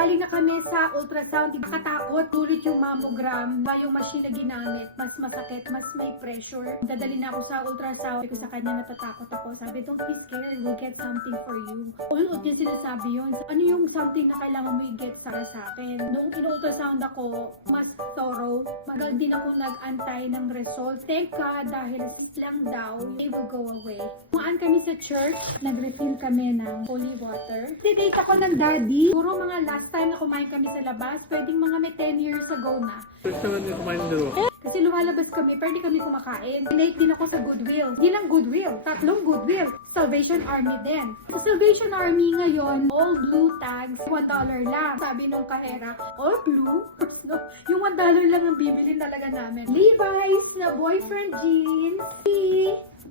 galing na kami sa ultrasound. Nakatakot, ulit yung mammogram. Ba yung machine na ginamit, mas masakit, mas may pressure. Dadali na ako sa ultrasound. Sabi ko sa kanya, natatakot ako. Sabi, don't be scared, we'll get something for you. Ulit yung sinasabi yun. Ano yung something na kailangan mo i-get sa akin? Nung in-ultrasound ako, mas thorough. Magal din ako nag-antay ng results. Thank God, dahil lang daw, they will go away. Kumaan kami sa church, nag-refill kami ng holy water. Date ako ng daddy. Puro mga last time na kumain kami sa labas, pwedeng mga may 10 years ago na. First naman yung kumain dalawa. Kasi lumalabas kami, pero di kami kumakain. Late din ako sa Goodwill. Di lang Goodwill, tatlong Goodwill. Salvation Army din. Sa Salvation Army ngayon, all blue tags, $1 lang. Sabi nung kahera, all blue? No, yung $1 lang ang bibilin talaga namin. Levi's na boyfriend jeans.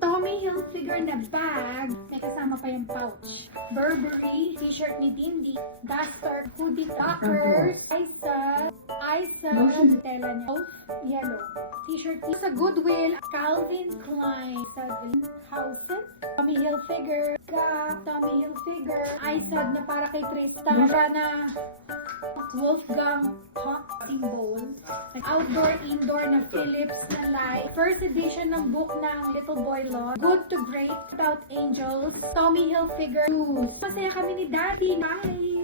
Tommy Hilfiger na bag. May kasama pa yung pouch. Burberry, t-shirt ni Dindy. Duster, hoodie, Dockers. Isa, tela niya. Yellow. T-shirt sa Goodwill. Calvin Klein. Sa Houses. Tommy Hilfiger. Gap. Tommy Hilfiger. Isa na para kay Tristan. Na Wolfgang Puck symbol. Outdoor, indoor na Philips na light. First edition ng book ng Little Boy Love. Good to Great, Without Angels. Tommy Hilfiger. Masaya kami ni Daddy. Bye!